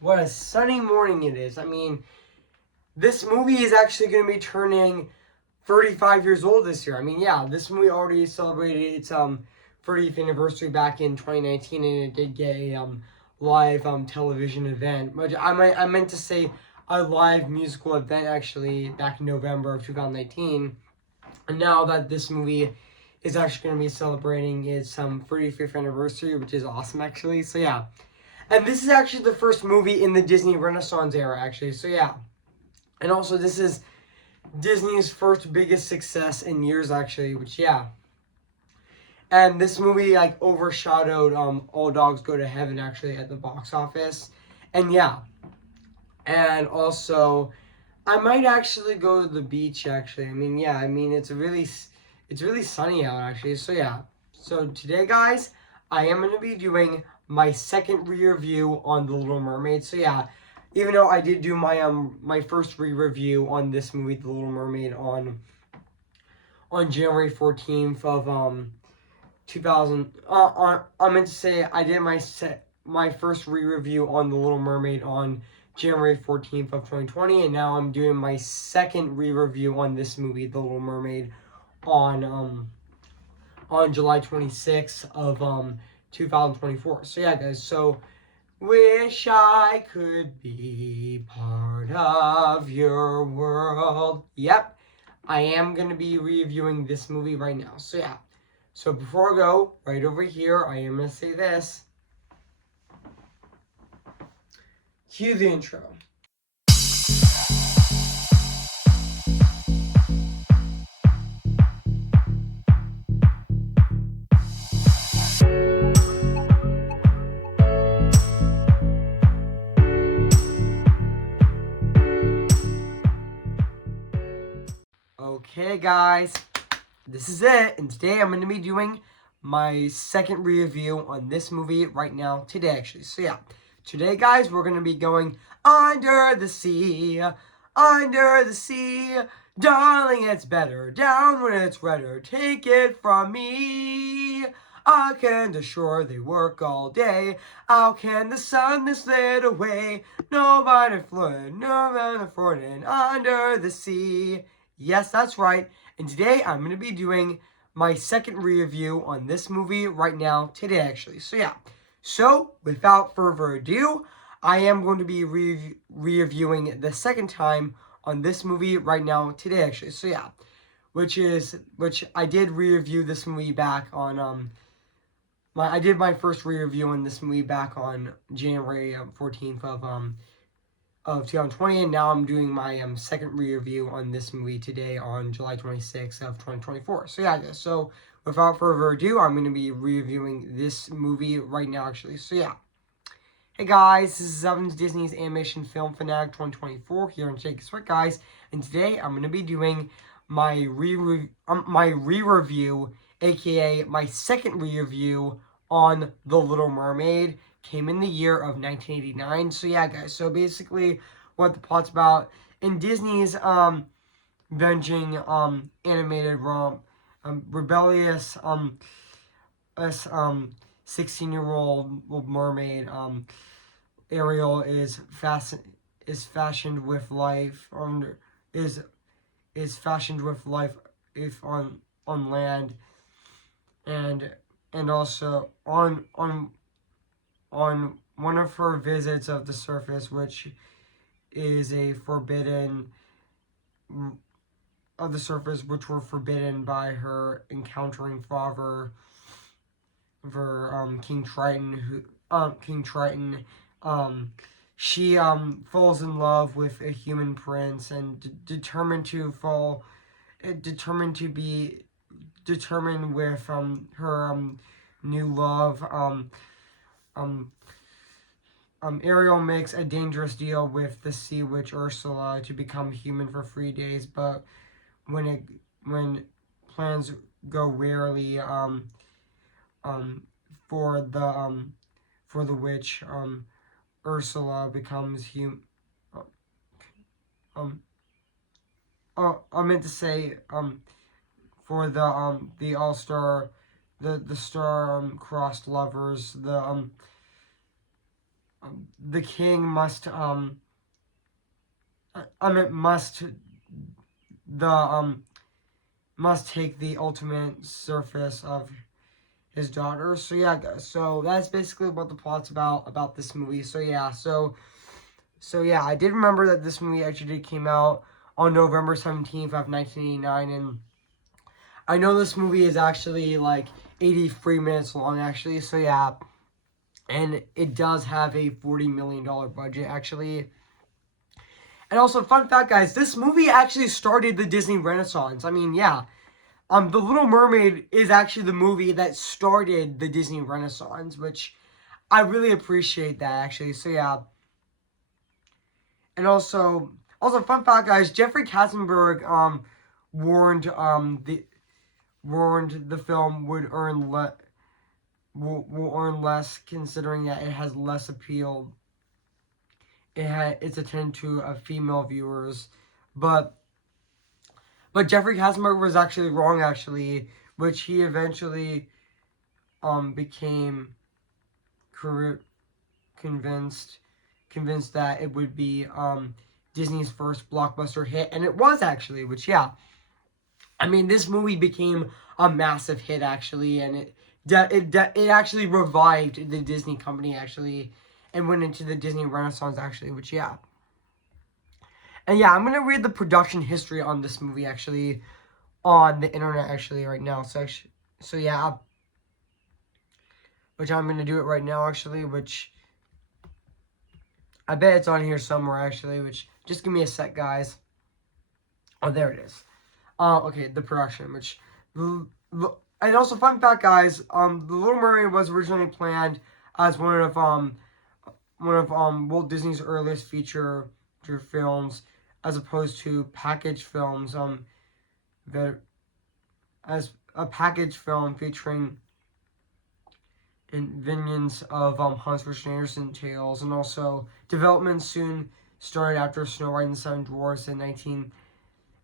What a sunny morning it is. I mean, this movie is actually going to be turning 35 years old this year. I mean, yeah, this movie already celebrated its 30th anniversary back in 2019, and it did get a live television event. Which I meant to say a live musical event actually back in November of 2019. And now that this movie is actually going to be celebrating its 35th anniversary, which is awesome actually. So yeah, and this is actually the first movie in the Disney Renaissance era, actually. So yeah. And also, this is Disney's first biggest success in years, actually, which, yeah. And this movie, like, overshadowed All Dogs Go to Heaven, actually, at the box office. And yeah. And also, I might actually go to the beach, actually. I mean, yeah, I mean, it's really sunny out, actually. So yeah. So today, guys, I am going to be doing my second re-review on The Little Mermaid. So yeah, even though I did do my first re-review on this movie, The Little Mermaid, on January 14th of 2000. I meant to say I did my first re-review on The Little Mermaid on January 14th of 2020, and now I'm doing my second re-review on this movie, The Little Mermaid, on July 26th of 2024. So yeah, guys. So wish I could be part of your world. Yep, I am gonna be reviewing this movie right now. So yeah. So before I go, right over here, I am gonna say this. Cue the intro. Okay, guys, this is it, and today I'm going to be doing my second review on this movie right now, today, actually. So, yeah, today, guys, we're going to be going under the sea, darling, it's better down when it's redder, take it from me. I can assure they work all day. How can the sun this lit away? Nobody floating under the sea. Yes, that's right. And today I'm going to be doing my second review on this movie right now, today actually. So yeah. So without further ado, I am going to be reviewing the second time on this movie right now, today actually. So yeah. Which I did review this movie back on I did my first review on this movie back on January 14th of 2020, and now I'm doing my second review on this movie today on July 26th of 2024. So yeah, guys, so without further ado, I'm going to be reviewing this movie right now, actually. So yeah. Hey guys, this is Evan's Disney's Animation Film Fanatic 2024 here in Shake Sweat, guys, and today I'm going to be doing my re-review, aka my second re-review on The Little Mermaid. Came in the year of 1989. So yeah, guys. So basically, what the plot's about in Disney's venging animated rebellious 16-year-old mermaid Ariel is fashioned with life is fashioned with life if on land, and also on one of her visits of the surface, which is a forbidden of the surface, which were forbidden by her encountering father, King Triton, she falls in love with a human prince, and determined with her new love. Ariel makes a dangerous deal with the sea witch Ursula to become human for 3 days, but when plans go rarely for the witch, Ursula becomes human. I meant to say for the all star, the star crossed lovers, the king must I mean the must take the ultimate surface of his daughter. So yeah, guys. So that's basically what the plot's about this movie. So yeah. So yeah, I did remember that this movie actually did came out on November 17th of 1989, and I know this movie is actually like 83 minutes long actually. So yeah, and it does have a $40 million budget actually. And also, fun fact, guys, this movie actually started the Disney Renaissance. I mean, yeah, The Little Mermaid is actually the movie that started the Disney Renaissance, which I really appreciate that actually. So yeah, and also fun fact, guys, Jeffrey Katzenberg warned the film would earn will earn less considering that it has less appeal. It's attended to female viewers, but Jeffrey Katzenberg was actually wrong actually, which he eventually became convinced that it would be Disney's first blockbuster hit, and it was actually. Which yeah, I mean this movie became a massive hit actually, and it actually revived the Disney company actually, and went into the Disney Renaissance actually. Which yeah, and yeah, I'm gonna read the production history on this movie actually on the internet actually right now. So yeah, which I'm gonna do it right now actually, which I bet it's on here somewhere actually, which just give me a sec, guys. Oh, there it is. Okay, the production, which and also fun fact, guys. The Little Mermaid was originally planned as one of Walt Disney's earliest feature films, as opposed to package films. That as a package film featuring vignettes of Hans Christian Andersen tales, and also development soon started after Snow White and the Seven Dwarfs in the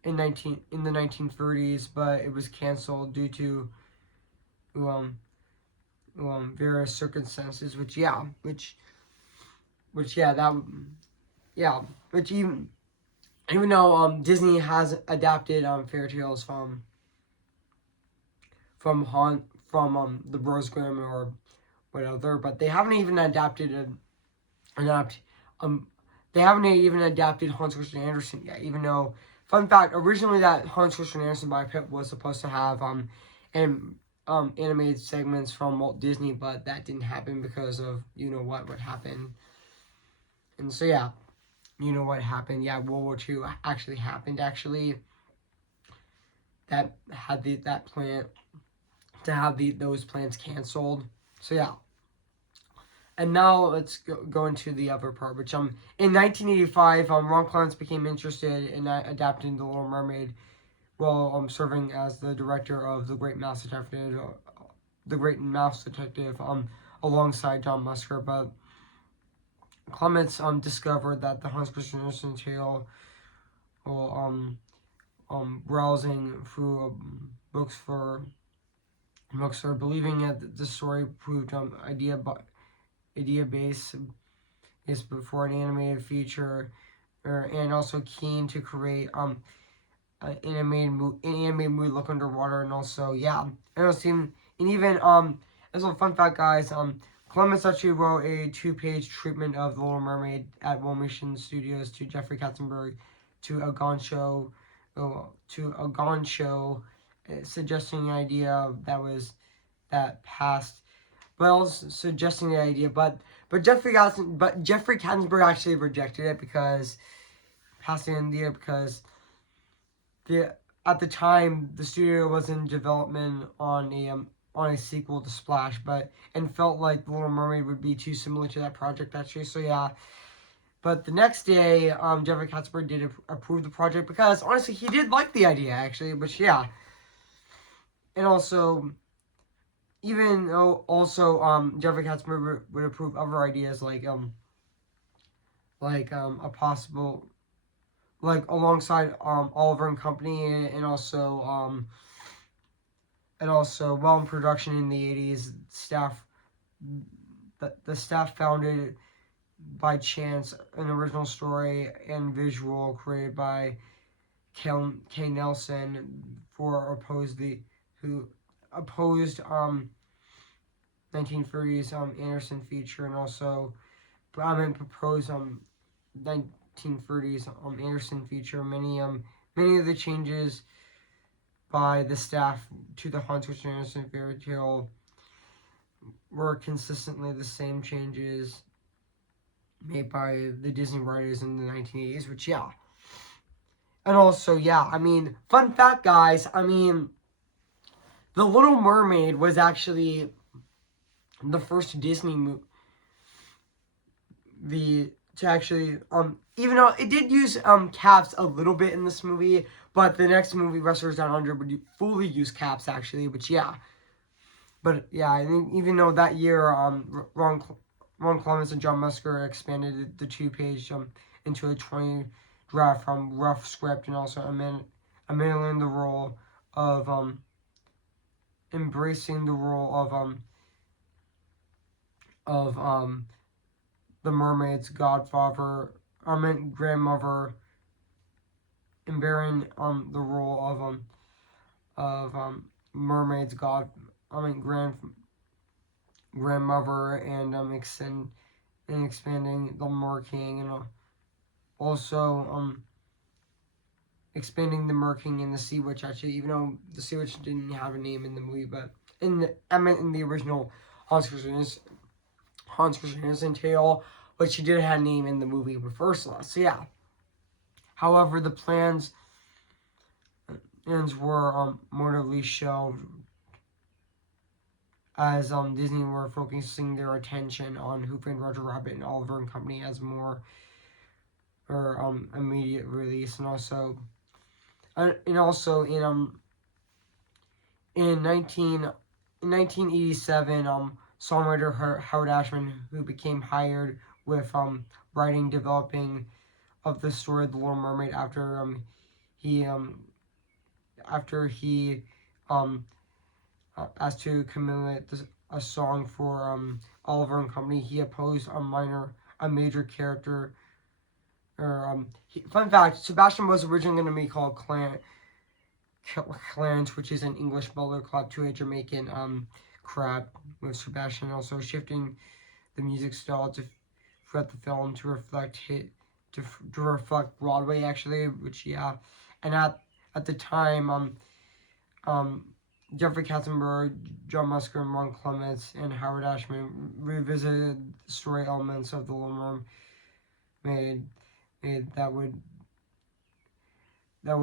1930s, but it was canceled due to various circumstances. Which yeah, which yeah that yeah, which even though Disney has adapted fairy tales the Rose Grimm or whatever, but they haven't even adapt they haven't even adapted Hans Christian Andersen yet. Even though, fun fact, originally that Hans Christian Andersen biopic was supposed to have animated segments from Walt Disney, but that didn't happen because of what happened. And so yeah, you know what happened. Yeah, World War II actually happened. Actually, that had that plan to have those plans canceled. So yeah. And now let's go into the other part, which in 1985, Ron Clements became interested in adapting The Little Mermaid, while serving as the director of The Great Mouse Detective, alongside John Musker. But Clements discovered that the Hans Christian Andersen tale, while browsing through bookstore, believing that the story proved idea base is before an animated feature, and also keen to create an animated movie look underwater, and also yeah, and even as a fun fact, guys, Clements actually wrote a 2-page treatment of The Little Mermaid at Wilmington Studios to Jeffrey Katzenberg, to a Gone Show, suggesting an idea that passed. But also suggesting the idea, but Jeffrey Katzenberg actually rejected it because at the time the studio was in development on a sequel to Splash, and felt like The Little Mermaid would be too similar to that project actually. So yeah, but the next day, Jeffrey Katzenberg did approve the project because honestly he did like the idea actually. But yeah, and also, even though also Jeffrey Katzenberg would approve other ideas like a possible, like alongside Oliver and Company, and also while in production in the 80s, the staff founded by chance, an original story and visual created by K. Nelson who opposed 1930s Anderson feature, and also proposed 1930s Anderson feature. Many of the changes by the staff to the Hans Christian Andersen fairy tale were consistently the same changes made by the Disney writers in the 1980s, which, yeah. And also, yeah, I mean, fun fact, guys, I mean, The Little Mermaid was actually the first Disney movie to actually, even though it did use caps a little bit in this movie, but the next movie, Wrestlers Down Under, would fully use caps, actually, which, yeah. But, yeah, I think even though that year, Ron Clements and John Musker expanded the two-page into a 20 draft from rough script, and also amending the role of embracing the role of the mermaid's godfather, grandmother, and bearing the role of mermaid's grandmother, and expanding the Mer King, and also expanding the Mer King and the Sea Witch, actually, even though the Sea Witch didn't have a name in the movie, but in the original Hans Christian Andersen tale, but she did have a name in the movie with Ursula. So yeah. However, the plans were mortally shelved as Disney were focusing their attention on Who Framed Roger Rabbit and Oliver and Company as more immediate release, and also in 1987, songwriter Howard Ashman, who became hired with developing of the story of The Little Mermaid after he asked to commit a song for Oliver and Company. He opposed a major character. Fun fact: Sebastian was originally going to be called Clarence, which is an English butler club, to a Jamaican crab, with Sebastian also shifting the music style throughout the film to reflect Broadway, actually, which, yeah. And at the time, Jeffrey Katzenberg, John Musker, and Ron Clements, and Howard Ashman revisited the story elements of The Little Mermaid that would The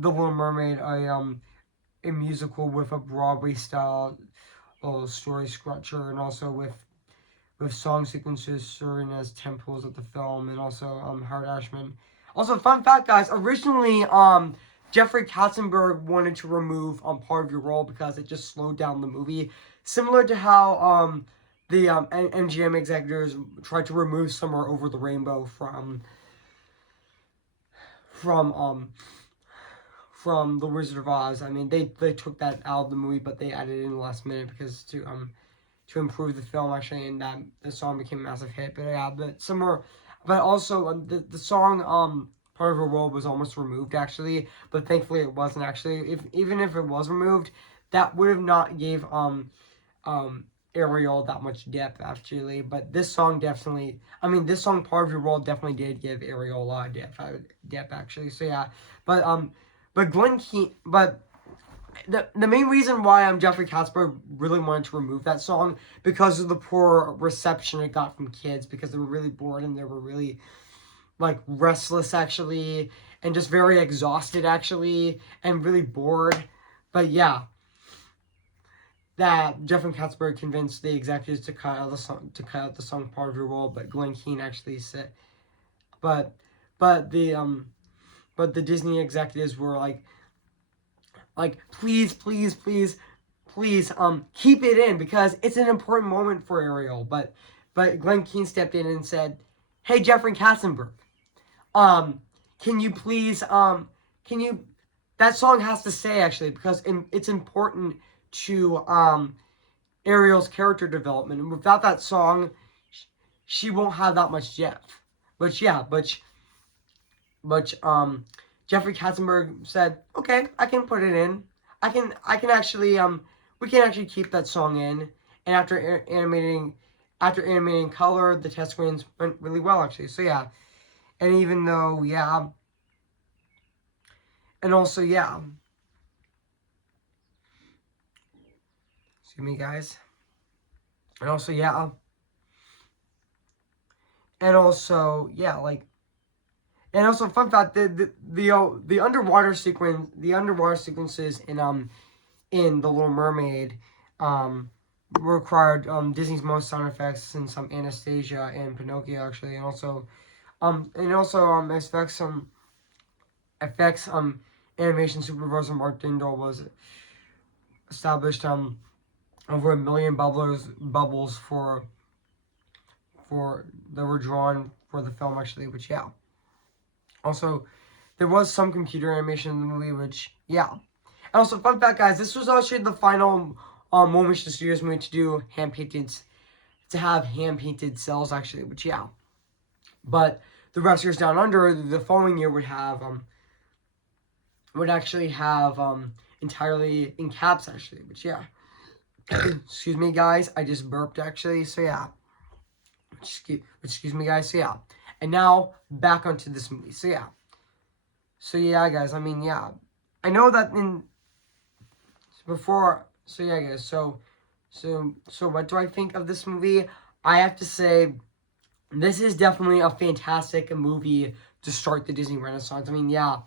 Little Mermaid, a musical with a Broadway style story structure, and also with song sequences serving as tempos of the film, and also Howard Ashman. Also, fun fact, guys, originally Jeffrey Katzenberg wanted to remove part of your role because it just slowed down the movie, similar to how the MGM executives tried to remove Somewhere Over the Rainbow from The Wizard of Oz. I mean, they took that out of the movie, but they added it in the last minute because to improve the film, actually, and that the song became a massive hit. But yeah, but also the song Part of Her World was almost removed, actually, but thankfully it wasn't, actually. Even if it was removed, that would have not gave Ariel that much depth, actually. But this song definitely, this song Part of Your World definitely did give Ariel a lot of depth, actually. So yeah, but Glenn Keane, but the main reason why Jeffrey Katzenberg really wanted to remove that song, because of the poor reception it got from kids, because they were really bored and they were really restless, actually, and just very exhausted, actually, and really bored. But yeah, that Jeffrey Katzenberg convinced the executives to cut out the song Part of Your World, but Glenn Keane actually said, but the Disney executives were please, keep it in, because it's an important moment for Ariel. But Glenn Keane stepped in and said, "Hey, Jeffrey Katzenberg, can you please, that song has to stay, actually, because it's important to Ariel's character development. And without that song, she won't have that much depth. But yeah, but Jeffrey Katzenberg said, okay, I can put it in. I can actually we can actually keep that song in. And after animating color, the test screens went really well actually. So yeah, and even though yeah, and also yeah, excuse me guys, and also yeah, and also yeah, like. And also, fun fact: the underwater sequences in the Little Mermaid, um, required Disney's most sound effects and some Anastasia and Pinocchio actually, and also effects animation supervisor Mark Dindal was established over 1 million bubbles for that were drawn for the film actually, which yeah. Also, there was some computer animation in the movie, which yeah. And also, fun fact, guys, this was actually the final moment the studios movie to have hand painted cells actually, which yeah. But the Rescuers Down Under the following year would actually have entirely in caps actually, which yeah. Excuse me, guys, I just burped actually, so yeah. Excuse me, guys, so yeah. And now back onto this movie, so yeah. So yeah, guys. I mean, yeah. I know that in before. So yeah, guys. So what do I think of this movie? I have to say, this is definitely a fantastic movie to start the Disney Renaissance. I mean, yeah.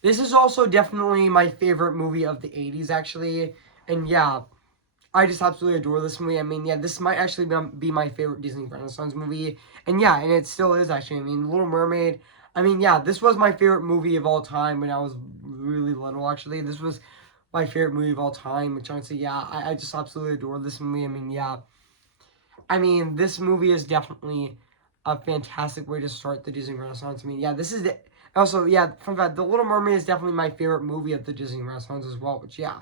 This is also definitely my favorite movie of the '80s, actually. And yeah, I just absolutely adore this movie. I mean, yeah, this might actually be my favorite Disney Renaissance movie. And yeah, and it still is actually. I mean, Little Mermaid. I mean, yeah, this was my favorite movie of all time when I was really little, actually. This was my favorite movie of all time, which honestly, yeah, I just absolutely adore this movie. I mean, yeah. I mean, this movie is definitely a fantastic way to start the Disney Renaissance. I mean, yeah, this is the. Also, yeah, fun fact, The Little Mermaid is definitely my favorite movie of the Disney Renaissance as well, which, yeah.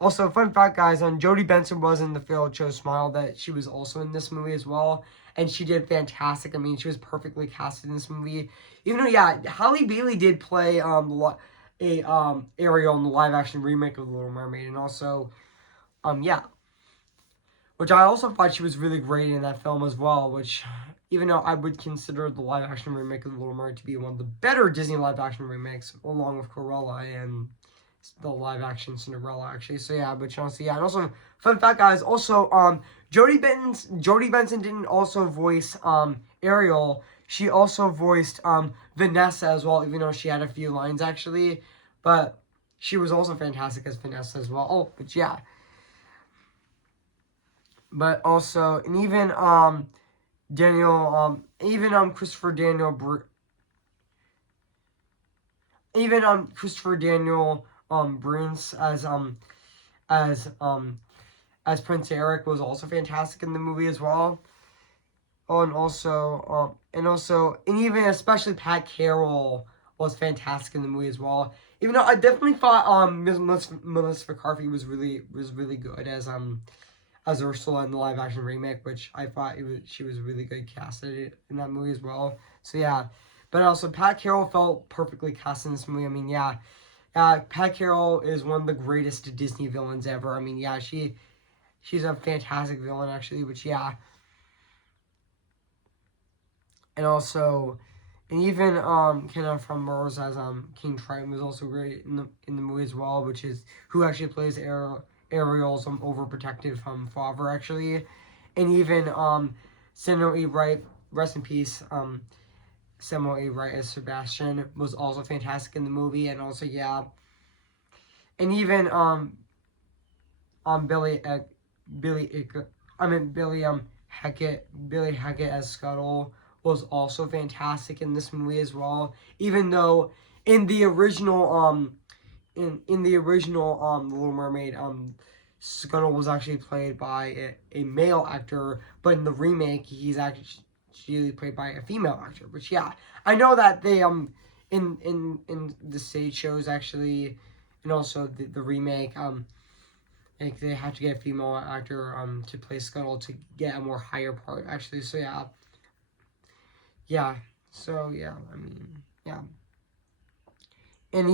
Also, fun fact, guys, Jodie Benson was in the Failed Show Smile, that she was also in this movie as well, and she did fantastic. I mean, she was perfectly casted in this movie. Even though, yeah, Halle Bailey did play Ariel in the live action remake of The Little Mermaid, and also, yeah, which I also thought she was really great in that film as well. Which, even though I would consider the live action remake of The Little Mermaid to be one of the better Disney live action remakes, along with Cruella and the live action Cinderella actually. So yeah, but honestly, yeah, and also fun fact, guys. Also, Jodie Benson didn't also voice Ariel. She also voiced Vanessa as well, even though she had a few lines actually. But she was also fantastic as Vanessa as well. Oh, but yeah. But also, and even Christopher Christopher Daniel Bruns as as Prince Eric was also fantastic in the movie as well. Oh, and even especially Pat Carroll was fantastic in the movie as well. Even though I definitely thought Melissa McCarthy was really good as Ursula in the live action remake, which I thought she was really good casted in that movie as well. So yeah, but also Pat Carroll felt perfectly cast in this movie. I mean, yeah, Pat Carroll is one of the greatest Disney villains ever. I mean, yeah, she's a fantastic villain actually, which yeah. And also, and even Kenan from Mars as King Triton was also great in the movie as well, which is who actually plays Ariel's overprotective father actually, and even Samuel E. Wright, rest in peace, Samuel E. Wright as Sebastian was also fantastic in the movie, and also yeah, and even Billy Hackett as Scuttle was also fantastic in this movie as well. Even though in the original in the original Little Mermaid Scuttle was actually played by a male actor, but in the remake he's actually played by a female actor. Which yeah, I know that they in the stage shows actually, and also the remake Like they have to get a female actor to play Scuttle to get a more higher part actually. So yeah, yeah. So yeah, I mean yeah, and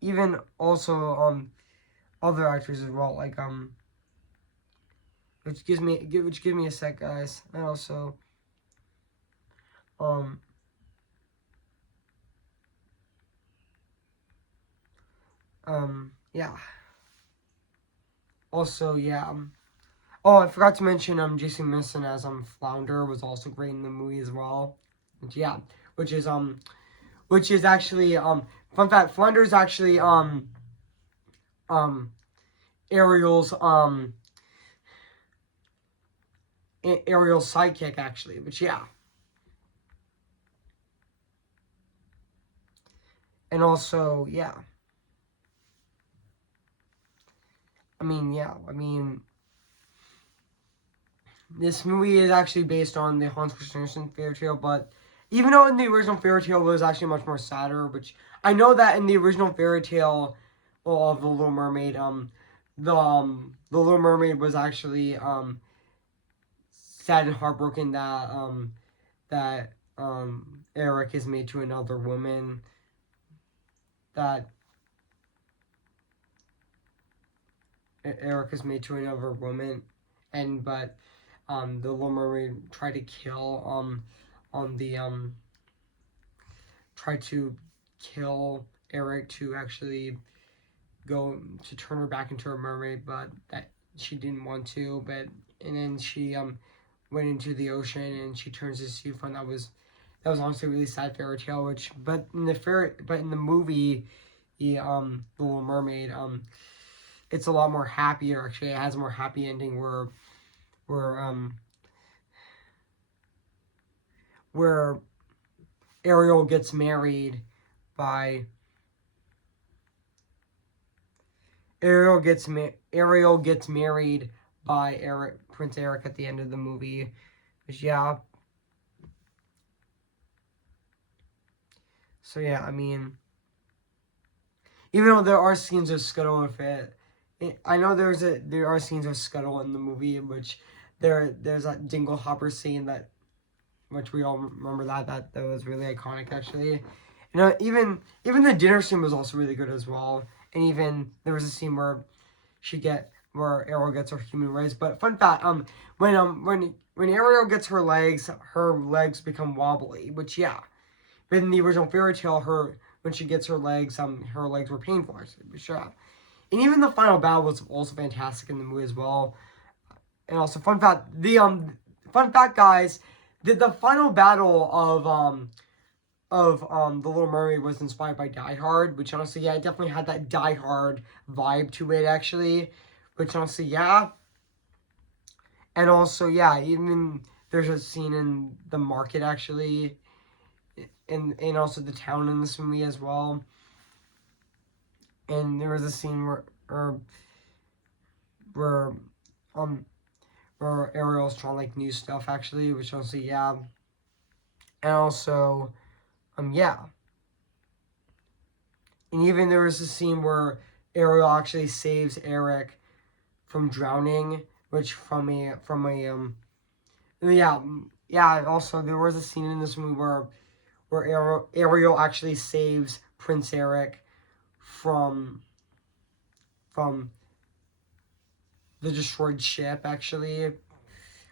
even also other actors as well like which gives me a sec, guys. And also um yeah. Also yeah. Oh, I forgot to mention Jason Mason as Flounder was also great in the movie as well. Yeah, which is actually fun fact, Flounder is actually um Ariel's Ariel's sidekick actually. But yeah. And also, yeah. I mean, yeah. I mean, this movie is actually based on the Hans Christian Andersen fairy tale, but even though in the original fairy tale it was actually much more sadder, which I know that in the original fairy tale of the Little Mermaid, the Little Mermaid was actually sad and heartbroken that Eric is made to another woman. That Eric is made to another woman, and but the Little Mermaid tried to kill on the tried to kill Eric to actually go to turn her back into a mermaid, but that she didn't want to. But and then she went into the ocean and she turns to sea fun. That was honestly a really sad fairy tale. Which but in the movie, the Little Mermaid it's a lot more happier. Actually, it has a more happy ending where where Ariel gets married by Ariel gets married by Prince Eric at the end of the movie. Which yeah. So yeah, I mean, even though there are scenes of Scuttle with I know there are scenes of Scuttle in the movie, in which there's that Jingle Hopper scene that which we all remember that was really iconic actually. You know, even the dinner scene was also really good as well. And even there was a scene where Ariel gets her human rays. But fun fact, when Ariel gets her legs become wobbly, which yeah. But in the original fairy tale, when she gets her legs were painful, actually, sure. And even the final battle was also fantastic in the movie as well. And also, fun fact, guys, the final battle of the Little Mermaid was inspired by Die Hard, which honestly, yeah, it definitely had that Die Hard vibe to it, actually. Which honestly, yeah. And also, yeah, even there's a scene in the market actually, and also the town in this movie as well. And there was a scene where um where Ariel's trying like new stuff actually, which honestly, yeah. And also, yeah. And even there was a scene where Ariel actually saves Eric from drowning, which from a yeah, yeah. Also, there was a scene in this movie where Ariel actually saves Prince Eric from from the destroyed ship actually,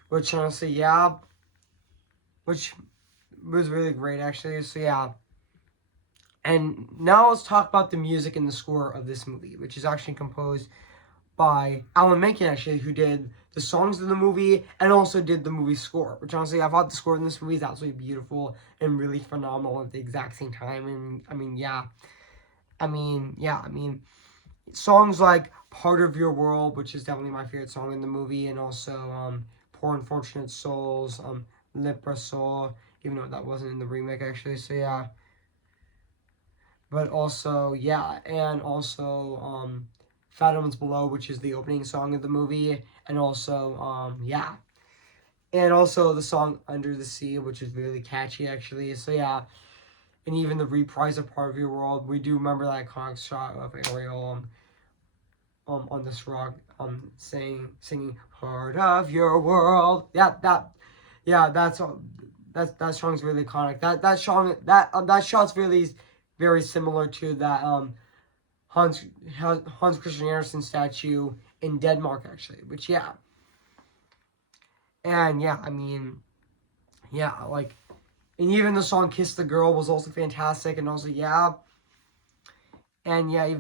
which honestly, yeah, which was really great actually. So yeah. And now let's talk about the music and the score of this movie, which is actually composed by Alan Menken, actually, who did the songs of the movie and also did the movie score. Which honestly, I thought the score in this movie is absolutely beautiful and really phenomenal at the exact same time. And I mean, yeah, songs like "Part of Your World," which is definitely my favorite song in the movie, and also "Poor Unfortunate Souls," "Lepra Soul," even though that wasn't in the remake actually. So yeah. But also, yeah, and also Fathoms Below, which is the opening song of the movie, and also yeah, and also the song Under the Sea, which is really catchy actually. So yeah, and even the reprise of Part of Your World, we do remember that iconic shot of Ariel on this rock singing "Part of Your World." That song's really iconic. That shot's really very similar to that Hans Christian Andersen statue in Denmark, actually. Which, yeah. And yeah, I mean, yeah, like, and even the song "Kiss the Girl" was also fantastic, and also, yeah. And yeah,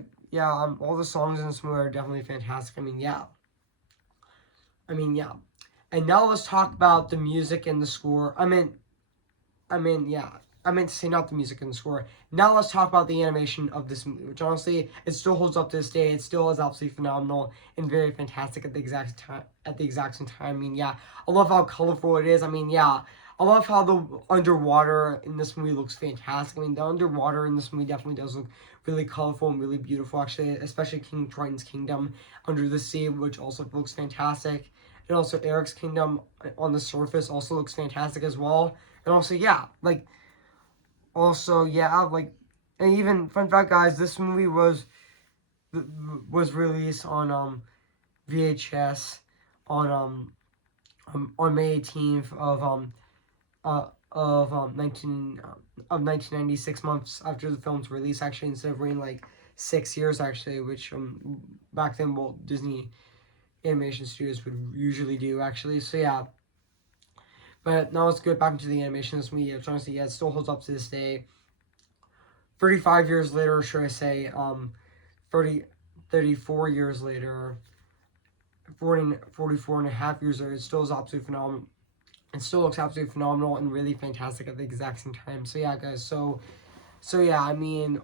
all the songs in this movie are definitely fantastic. I mean, yeah. And now let's talk about the music and the score. Yeah. I meant to say not the music and the score. Now let's talk about the animation of this movie, which honestly, it still holds up to this day. It still is absolutely phenomenal and very fantastic at the exact time. I mean, yeah, I love how colorful it is. I mean, yeah, I love how the underwater in this movie looks fantastic. I mean, the underwater in this movie definitely does look really colorful and really beautiful, actually, especially King Triton's kingdom under the sea, which also looks fantastic. And also Eric's kingdom on the surface also looks fantastic as well. And also, yeah, like, and even fun fact, guys, this movie was released on VHS on May 18th of 1990, 6 months after the film's release, actually, instead of waiting like 6 years, actually, which back then Walt Disney Animation Studios would usually do, actually. So yeah. But now let's get back into the animation of this movie. Honestly, yeah, it still holds up to this day. 35 years later, should I say, 34 years later, 44 and a half years later, it still is absolutely phenomenal. It still looks absolutely phenomenal and really fantastic at the exact same time. So yeah, guys, so yeah, I mean,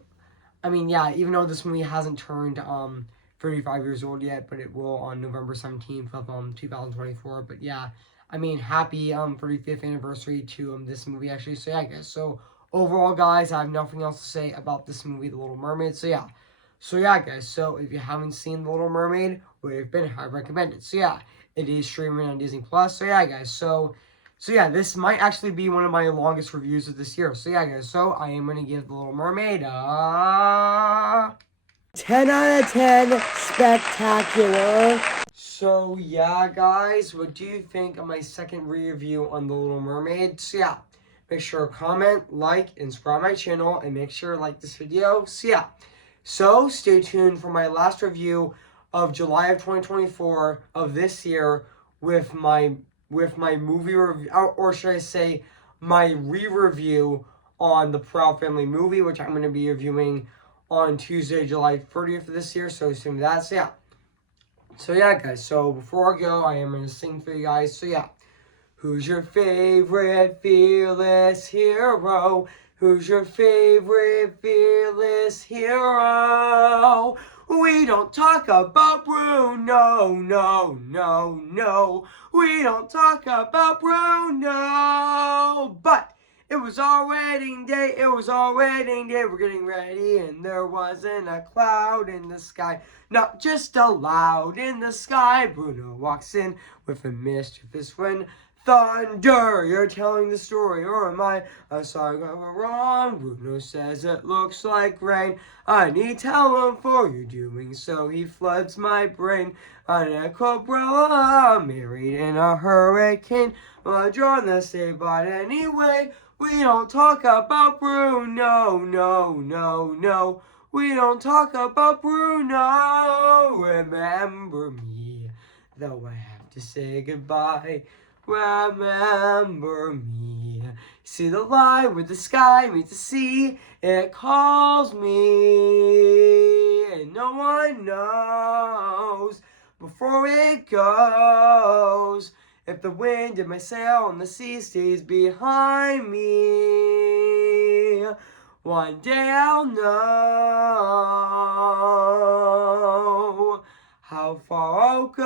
yeah, even though this movie hasn't turned 35 years old yet, but it will on November 17th of 2024. But yeah, I mean, happy 35th anniversary to this movie, actually. So yeah, guys, so overall, guys, I have nothing else to say about this movie, The Little Mermaid. So yeah. So yeah, guys, so if you haven't seen The Little Mermaid, we've been highly recommended. So yeah, it is streaming on Disney Plus. So yeah, guys, so yeah, this might actually be one of my longest reviews of this year. So yeah, guys, so I am going to give The Little Mermaid 10 out of 10 spectacular. So yeah, guys, what do you think of my second review on The Little Mermaid? So yeah, make sure to comment, like, and subscribe my channel, and make sure to like this video. So yeah, so stay tuned for my last review of July of 2024 of this year with my movie review, or should I say, my re-review on the Proud Family movie, which I'm going to be reviewing on Tuesday, July 30th of this year. So assume that. So yeah. So yeah, guys. So before I go, I am going to sing for you guys. So yeah. Who's your favorite fearless hero? Who's your favorite fearless hero? We don't talk about Bruno, no, no, no. We don't talk about Bruno. But it was our wedding day, we're getting ready, and there wasn't a cloud in the sky. Not just a loud in the sky. Bruno walks in with a mischievous grin. Thunder, you're telling the story, or am I? Sorry, I got it wrong. Bruno says it looks like rain. I need talent for you doing so. He floods my brain. An umbrella, married in a hurricane. Well, I draw the same, but anyway, we don't talk about Bruno, no, no, no. We don't talk about Bruno. Remember me, though I have to say goodbye. Remember me. See the line where the sky meets the sea. It calls me, and no one knows before it goes if the wind in my sail on the sea stays behind me. One day I'll know how far I'll go.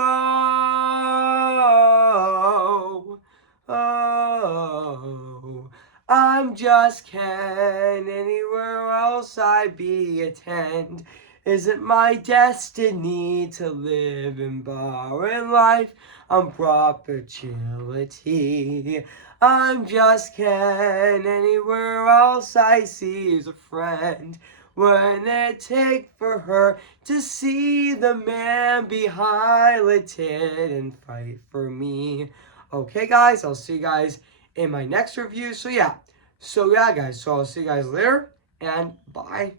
Oh, I'm just Ken. Anywhere else I be attend. Is it my destiny to live in barren life on perpetuity? I'm just Ken. Anywhere else I see is a friend. Wouldn't it take for her to see the man be highlighted and fight for me? Okay, guys, I'll see you guys in my next review. So yeah, guys, so I'll see you guys later, and bye.